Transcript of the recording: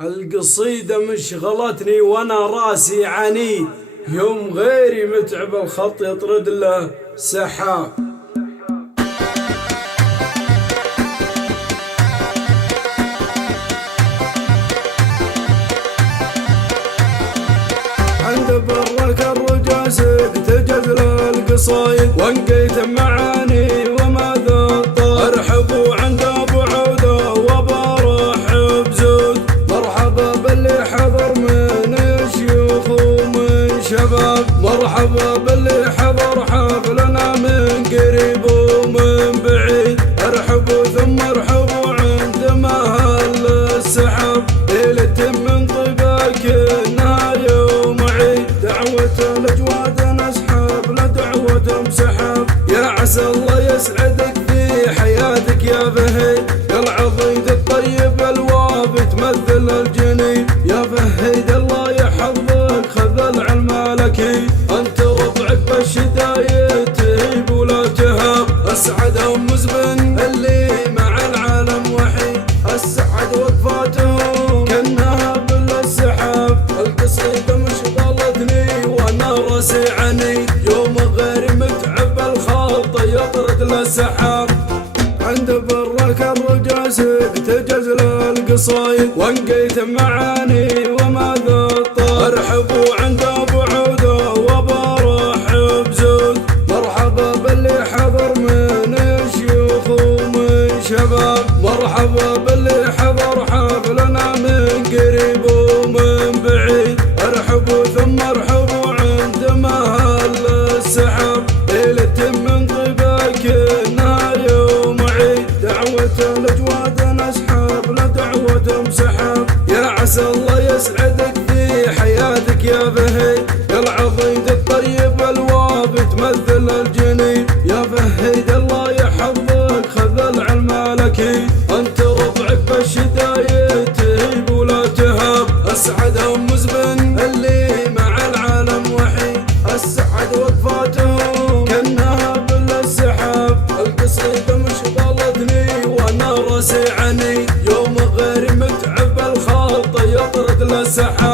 القصيدة مشغلتني وانا راسي عنيد، يوم غيري متعب الخط يطرد له سحاب. عند برك الرجاسك تجد القصايد وانقيت معاني وماذا الطال. ارحبوا عند ابو عوده وبرحب زود، مرحبا باللي حضر من شيوخ ومن شباب، مرحبا باللي حضر حفلنا من قريب ومن بعيد. ارحبوا ثم ارحبوا عند مهل السحاب، ليلة من طباك النهاية ومعيد. دعوة الاجواد نسحب لدعوة سحاب، يا عسى الله يسعدك في حياتك يا فهيد. يا العضيد الطيب الوافي تمثل الجنين، يا فهيد الله يحفظك خذ العلم الاكيد. انت ربعك بالشدايد تهيب ولا تهاب، اسعدهم مزبن اللي مع العالم وحيد. السعد وقفاتهم كانها بالسحاب، القصيدة مشغلتني وانا راسي عنيد، يوم غيري متعب الخلط يطرد للسحاب. عند برك الرجاسك تجز القصايد وانقيت معاني وماذا الطال. ارحبوا عند ابو عوده وبرحب زود، مرحبا باللي حضر من شيوخ ومن شباب، مرحبا باللي حضر حفلنا من قريب ومن بعيد. ارحبوا ثم ارحبوا عند مهل السحاب، ليلة من طباك النهاية ومعيد. دعوة الاجواد نسحب لدعوة سحاب، يا عسى الله يسعدك في حياتك يا فهيد. يا العضيد الطيب الوافي تمثل الجنين، يا فهيد الله يحفظك خذ العلم الاكيد. انت ربعك بالشدايد تهيب ولا تهاب، اسعدهم مزبن اللي مع العالم وحيد. السعد وقفاتهم كانها بالسحاب، القصيدة مشغلتني وانا راسي عنيد، يوم غيري متعب الخلط يطرد للسحاب.